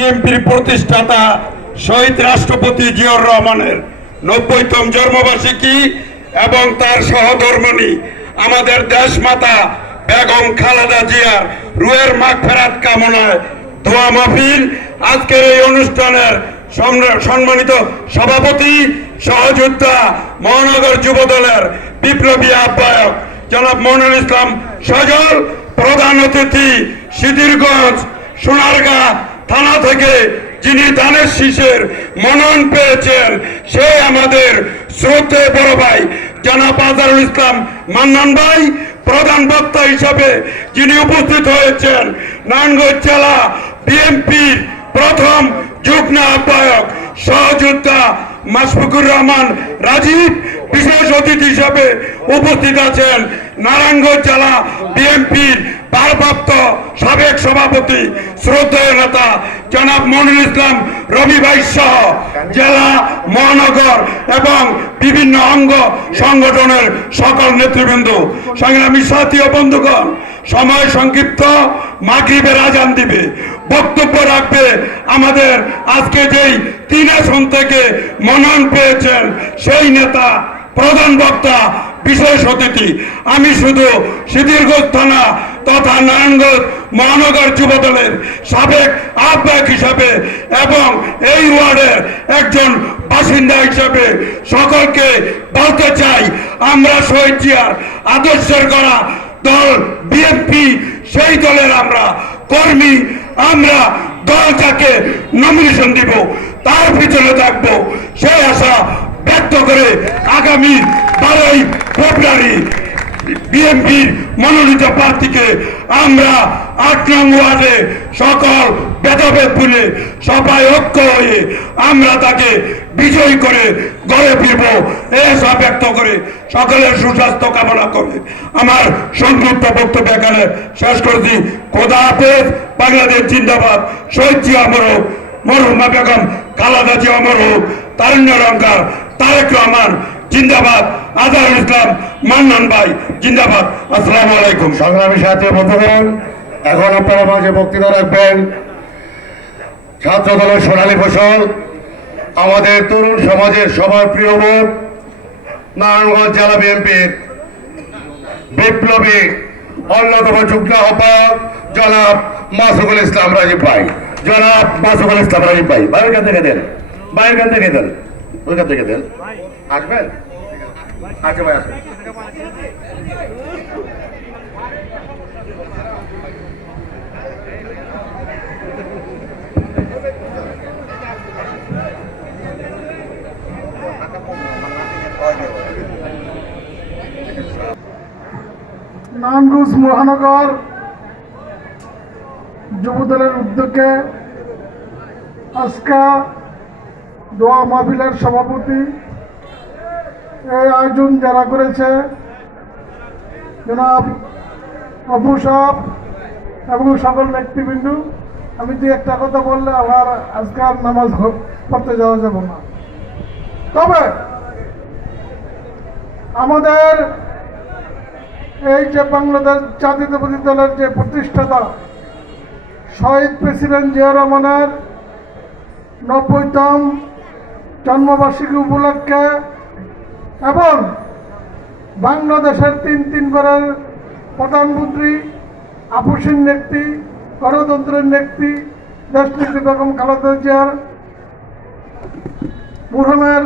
বিএনপির প্রতিষ্ঠাতা শহীদ রাষ্ট্রপতি জিয়াউর রহমানের ৯০তম জন্মবার্ষিকী এবং তার সহধর্মিণী আমাদের দেশমাতা বেগম খালেদা জিয়ার রুহের মাগফিরাত কামনায় দোয়া মাহফিল। আজকের এই অনুষ্ঠানের সম্মানিত সভাপতি সহযোদ্ধা মহানগর যুবদলের বিপ্লবী আহ্বায়ক জনাব মনিরুল ইসলাম সজল, প্রধান অতিথি সিদ্ধিরগঞ্জ সোনারগাঁ থানা থেকে যিনি ধানের শীষের মনোনয়ন পেয়েছেন সে আমাদের শ্রদ্ধেয় বড় ভাই জনাব আজহারুল ইসলাম মান্নান ভাই। প্রধান বক্তা হিসাবে যিনি উপস্থিত হয়েছেন নারায়ণগঞ্জ জেলা বিএনপির প্রথম যুগ্ম আহ্বায়ক সহযোদ্ধা মাশফিকুর রহমান রাজীব। বিশেষ অতিথি হিসাবে উপস্থিত আছেন নারায়ণগঞ্জ জেলা বিএনপির ভারপ্রাপ্ত সাবেক সভাপতি শ্রদ্ধেয় নেতা জনাব মনিরুল ইসলাম রবি ভাই সহ জেলা মহানগর এবং বিভিন্ন অঙ্গ সংগঠনের সকল নেতৃবৃন্দ। সংগ্রামী সাথী ও বন্ধুগণ, সময় সংক্ষিপ্ত, মাগরিবের আজান দিবে। বক্তব্য রাখবে আমাদের আজকে যেই 3 আসন থেকে মনোনয়ন পেয়েছেন সেই নেতা, প্রধান বক্তা, বিশেষ অতিথি। আমি শুধু সিদ্ধিরগঞ্জ থানা তথা নারায়ণগঞ্জ মহানগর যুবদলের সাবেক আহ্বায়ক হিসাবে এবং এই ওয়ার্ডের একজন বাসিন্দা হিসাবে সকলকে বলতে চাই, আমরা শহীদ জিয়ার আদর্শের করা দল বিএনপি, সেই দলের আমরা কর্মী। আমরা দল যাকে নমিনেশন দিব তার পিছনে থাকবো, সেই আশা ব্যক্ত করে আগামী 12ই ফেব্রুয়ারি বিএনপির মনোনীত প্রার্থীকে আমরা 8 নং ওয়ার্ডে সকল ভেদাভেদ ভুলে সবাই ঐক্য হয়ে আমরা তাকে বিজয়ী করে ঘরে ফিরব, এই আশা ব্যক্ত করে সকলের সুস্বাস্থ্য কামনা করে আমার সংক্ষিপ্ত বক্তব্য এখানে শেষ করেছি। খোদা হাফেজ। বাংলাদেশ জিন্দাবাদ। শহীদ জিয়া অমর হোক, মরহুমা বেগম খালেদা জিয়া অমর হোক, তারুণ্য রঙ্কার তারেক রহমান জিন্দাবাদ, আজহারুল ইসলাম মান্নান ভাই জিন্দাবাদ। আসসালামু আলাইকুম। সংগ্রামী সাথী বন্ধুগণ, এখন আপনারা মাঝে বক্তৃতা রাখবেন ছাত্র দলের সোনালী ফসল, আমাদের তরুণ সমাজের সবার প্রিয় ভোট, নারায়ণগঞ্জ জেলা বিএনপির বিপ্লবী অন্যতম যুগ্ম আহ্বায়ক জনাব মাসুকুল ইসলাম রাজীব ভাই। জনাব মাসুকুল ইসলাম রাজীব ভাই, বাইরের কাছ থেকে দেন, বাইরের কাছ থেকে দেন, ওইখান থেকে দেন। আসবেন? আচ্ছা ভাই, আসবেন। নারায়ণগঞ্জ মহানগর যুবদলের উদ্যোগে আজকে দোয়া মাহফিলের সভাপতি এই আয়োজন যারা করেছে জনাব অপু সাহেব এবং সকল ব্যক্তিবৃন্দ। আমি দু একটা কথা বললে আবার আজকে আর নামাজ পড়তে যাওয়া যাব না। তবে আমাদের এই যে বাংলাদেশ জাতীয়তাবাদী দলের যে প্রতিষ্ঠাতা শহীদ প্রেসিডেন্ট জিয়া রহমানের ৯০তম জন্মবার্ষিকী উপলক্ষে এবং বাংলাদেশের 3বারের প্রধানমন্ত্রী, আপসীন নেত্রী, গণতন্ত্রের নেত্রী দেশনেত্রী বেগম খালেদা জিয়ার মরহুমের